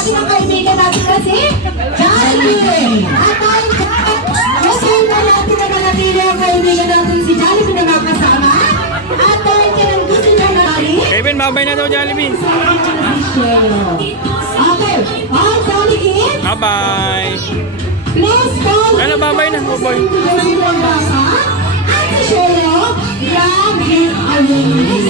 natin ang kaibigan natin kasi Jollibee. At dahil dyan, na natin na manatili ang kaibigan natin si Jollibee na nakasama. At dahil kailan gusto niya na Kevin, babay na daw Jollibee. Okay, all Jollibee. Bye-bye. Please call. Ano, babay na, babay. At si Shelo, grab him away.